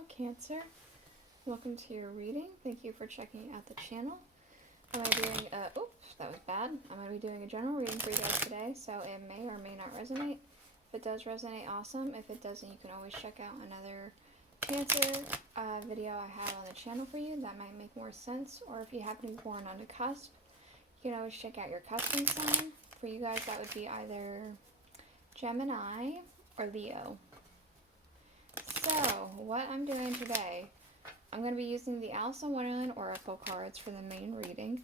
Hello, Cancer. Welcome to your reading. Thank you for checking out the channel. I'm going to be doing oops, that was bad. I'm going to be doing a general reading for you guys today, so it may or may not resonate. If it does resonate, awesome. If it doesn't, you can always check out another Cancer video I have on the channel for you. That might make more sense. Or if you happen to be born on the cusp, you can always check out your cusping sign. For you guys, that would be either Gemini or Leo. So, what I'm doing today, I'm going to be using the Alice in Wonderland Oracle cards for the main reading.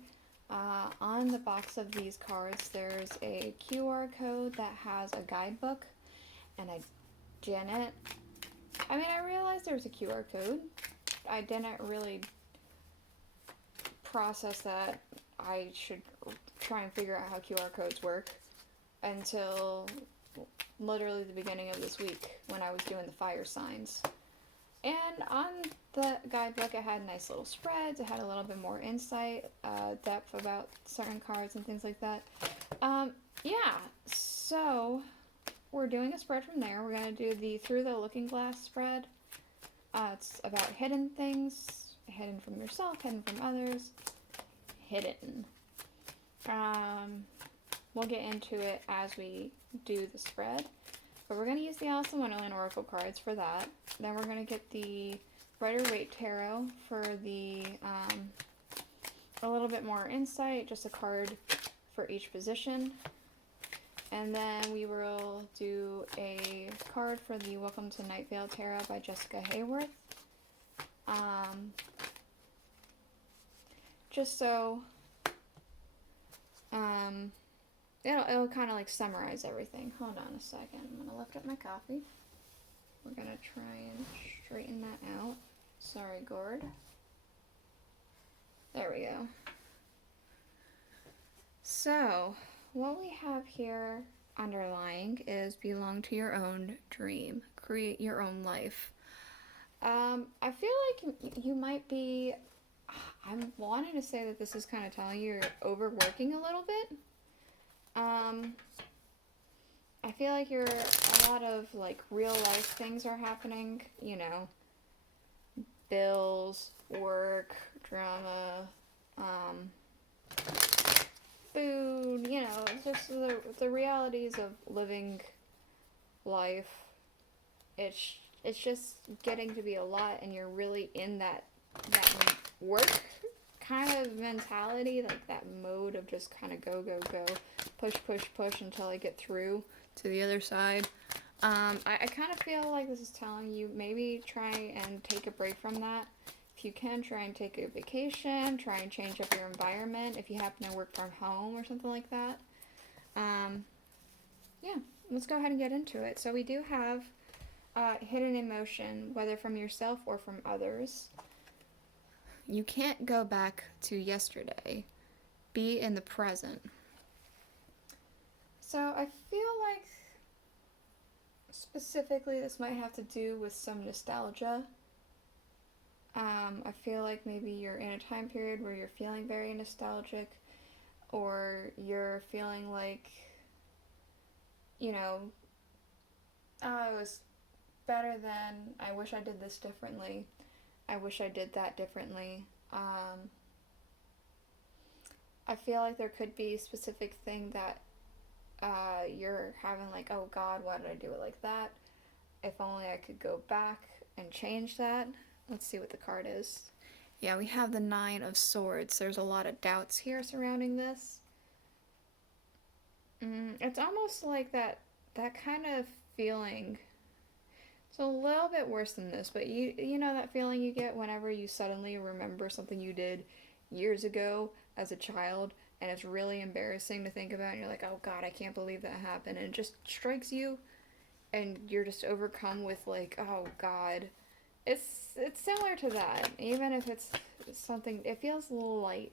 On the box of these cards, there's a QR code that has a guidebook, and I realized there's a QR code. I didn't really process that I should try and figure out how QR codes work until literally the beginning of this week when I was doing the fire signs. And on the guidebook it had nice little spreads, it had a little bit more insight, depth about certain cards and things like that. Yeah, so we're doing a spread from there. We're going to do the Through the Looking Glass spread. It's about hidden things, hidden from yourself, hidden from others, hidden. We'll get into it as we do the spread. But we're going to use the Alice in Wonderland Oracle cards for that. Then we're going to get the Rider-Waite Tarot for the a little bit more insight, just a card for each position. And then we will do a card for the Welcome to Night Vale Tarot by Jessica Hayworth. Just so it'll kind of like summarize everything. Hold on a second. I'm going to lift up my coffee. We're going to try and straighten that out. Sorry, gourd. There we go. So, what we have here underlying is belong to your own dream. Create your own life. I feel like you might be... I'm wanting to say that this is kind of telling you you're overworking a little bit. I feel like a lot of like real life things are happening, you know, bills, work, drama, food, you know, just the realities of living life. It's just getting to be a lot, and you're really in that work kind of mentality, like that mode of just kind of go, push until I get through to the other side. I kind of feel like this is telling you maybe try and take a break from that. If you can, try and take a vacation, try and change up your environment if you happen to work from home or something like that. Yeah, let's go ahead and get into it. So we do have hidden emotion, whether from yourself or from others. You can't go back to yesterday. Be in the present. So I feel like specifically this might have to do with some nostalgia. I feel like maybe you're in a time period where you're feeling very nostalgic, or you're feeling like, you know, oh, it was better then, I wish I did this differently. I wish I did that differently. I feel like there could be a specific thing that you're having like, oh God, why did I do it like that? If only I could go back and change that. Let's see what the card is. Yeah, we have the Nine of Swords. There's a lot of doubts here surrounding this. It's almost like that kind of feeling. It's a little bit worse than this, but you know that feeling you get whenever you suddenly remember something you did years ago as a child, and it's really embarrassing to think about, and you're like, oh God, I can't believe that happened, and it just strikes you, and you're just overcome with like, oh God. It's similar to that, even if it's something, it feels light.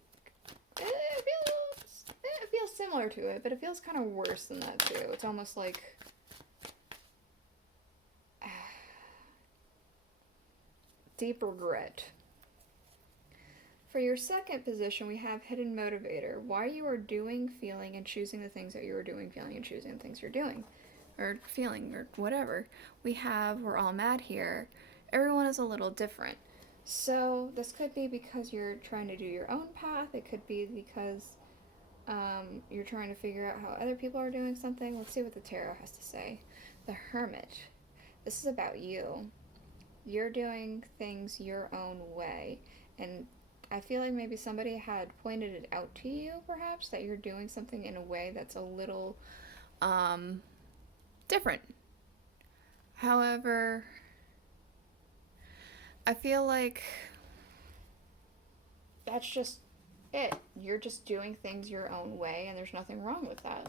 It feels similar to it, but it feels kind of worse than that too. It's almost like deep regret. For your second position, we have hidden motivator. Why you are doing, feeling, and choosing the things that you are doing, feeling, and choosing the things you're doing, or feeling, or whatever. We have, we're all mad here. everyone is a little different. So this could be because you're trying to do your own path. It could be because you're trying to figure out how other people are doing something. Let's see what the tarot has to say. The Hermit. This is about you. You're doing things your own way. And I feel like maybe somebody had pointed it out to you, perhaps, that you're doing something in a way that's a little different. However, I feel like that's just it. You're just doing things your own way, and there's nothing wrong with that.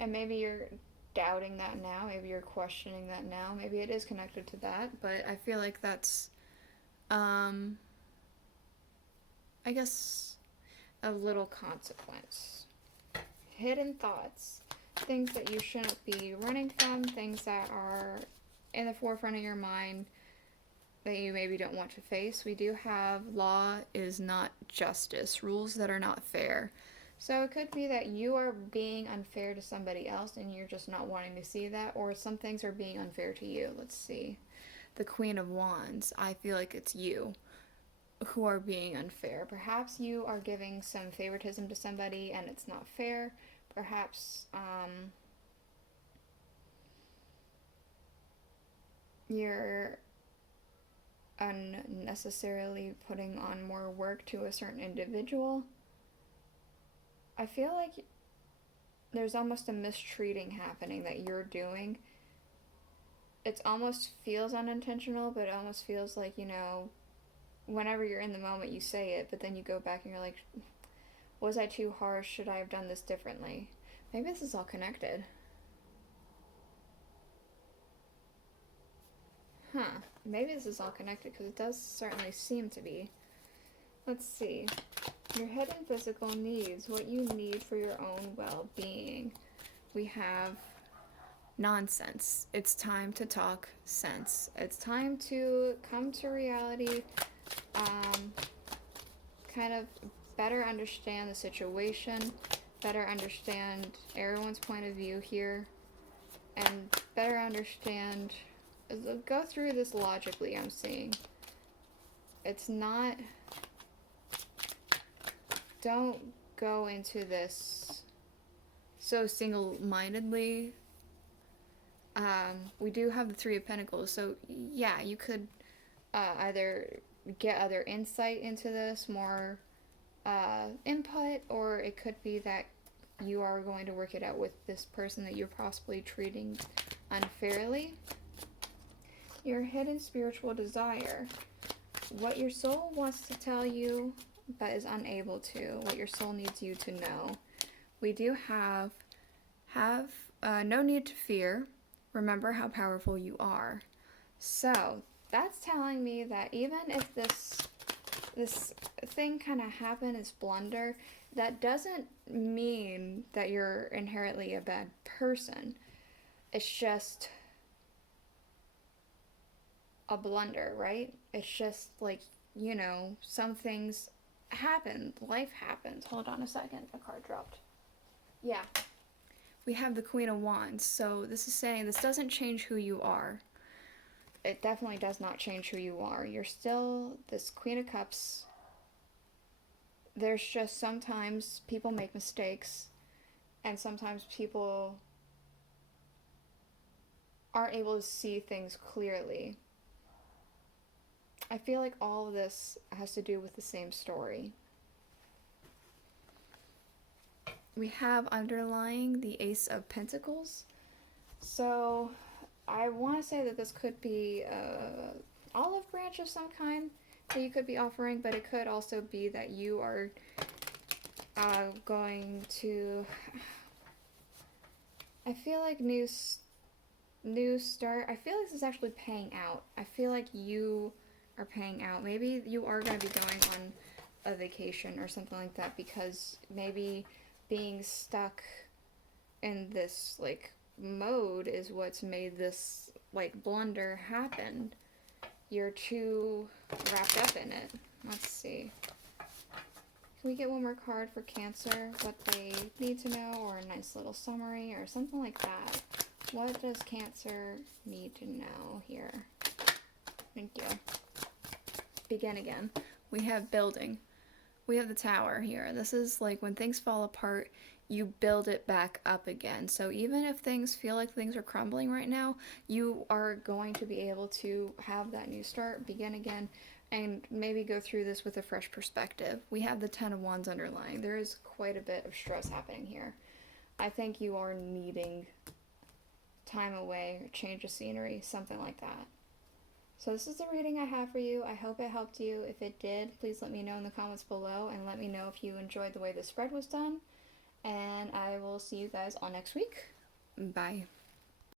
And maybe you're doubting that now, maybe you're questioning that now, maybe it is connected to that, but I feel like that's, I guess, a little consequence. Hidden thoughts. Things that you shouldn't be running from, things that are in the forefront of your mind that you maybe don't want to face. We do have law is not justice, rules that are not fair. So it could be that you are being unfair to somebody else and you're just not wanting to see that, or some things are being unfair to you. Let's see. The Queen of Wands. I feel like it's you who are being unfair. Perhaps you are giving some favoritism to somebody and it's not fair. Perhaps you're unnecessarily putting on more work to a certain individual. I feel like there's almost a mistreating happening that you're doing. It almost feels unintentional, but it almost feels like, whenever you're in the moment you say it, but then you go back and you're like, was I too harsh? Should I have done this differently? Maybe this is all connected. Maybe this is all connected because it does certainly seem to be. Let's see. Your hidden physical needs, what you need for your own well-being. We have nonsense. It's time to talk sense. It's time to come to reality, kind of better understand the situation, better understand everyone's point of view here, and better understand, go through this logically, I'm seeing. It's not, don't go into this so single-mindedly. We do have the Three of Pentacles, so yeah, you could either get other insight into this, more input, or it could be that you are going to work it out with this person that you're possibly treating unfairly. Your hidden spiritual desire. What your soul wants to tell you but is unable to. What your soul needs you to know. We do have no need to fear. Remember how powerful you are. So that's telling me that even if this thing kind of happened as blunder, that doesn't mean that you're inherently a bad person. It's just a blunder, right? It's just like, some things happen. Life happens. Hold on a second. A card dropped. Yeah. We have the Queen of Wands. So this is saying this doesn't change who you are. It definitely does not change who you are. You're still this Queen of Cups. There's just sometimes people make mistakes, and sometimes people aren't able to see things clearly. I feel like all of this has to do with the same story. We have underlying the Ace of Pentacles. So I want to say that this could be an olive branch of some kind that you could be offering, but it could also be that you are going to, I feel like new start. I feel like this is actually paying out. I feel like you are paying out. Maybe you are going to be going on a vacation or something like that, because maybe being stuck in this mode is what's made this blunder happen. You're too wrapped up in it. Let's see. Can we get one more card for Cancer? What they need to know, or a nice little summary or something like that. What does Cancer need to know here? you. Begin again. We have building. We have the tower here. This is like when things fall apart, you build it back up again. So even if things feel like things are crumbling right now, you are going to be able to have that new start, begin again, and maybe go through this with a fresh perspective. We have the Ten of Wands underlying. There is quite a bit of stress happening here. I think you are needing time away, or change of scenery, something like that. So this is the reading I have for you. I hope it helped you. If it did, please let me know in the comments below, and let me know if you enjoyed the way the spread was done. And I will see you guys all next week. Bye.